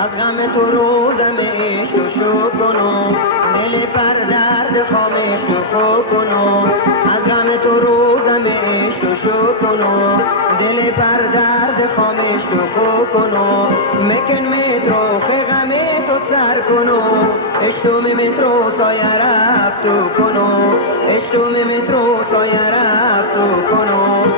از غم تو روزم عشق شو کنم، دل پر درد خامش خو کنم. از غم تو روزم عشق شو کنم، دل پر درد خامش خو کنم. مکن مترو غم تو سر کنم، اشتو مترو سایه رفتو کنم، اشتو مترو سایه رفتو کنم.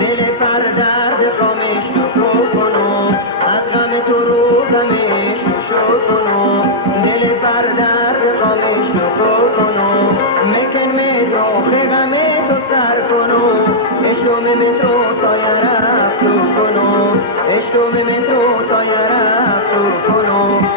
دل پر درد خامش شو کنم، از غم تو روزم عشق شو کنم، دل پر درد خامش شو کنم. مکن مترو غم تو سر کنم، عشق مترو سایه رفتو کنم، عشق مترو سایه رفتو کنم.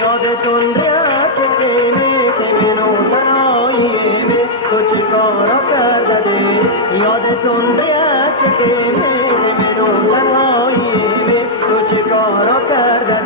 یادتون ریت خیمه خیمه تنهایی تو چی کارا کرده، یادتون ریت خیمه خیمه تنهایی تو چی کارا کرده.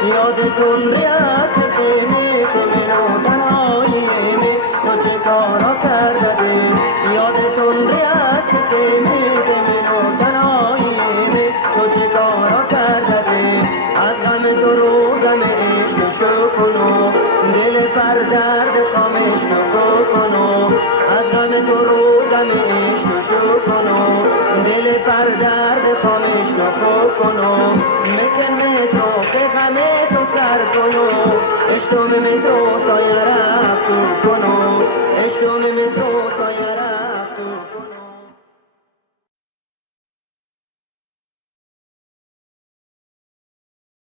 یادتون ریت خیمه خیمه تنهایی تو چه کارا کرده، یادتون ریت خیمه خیمه تنهایی تو چه کارا کرده. از غم تو روزم عشق شو کنم، دل پر درد خامش نخو کنم. از غم تو روزم عشق شو کنم، دل پر درد خامش نخو کنم. مکن مترو غم تو سر کنم، اشتو مترو سایه رفتو کنم، اشتو مترو سایه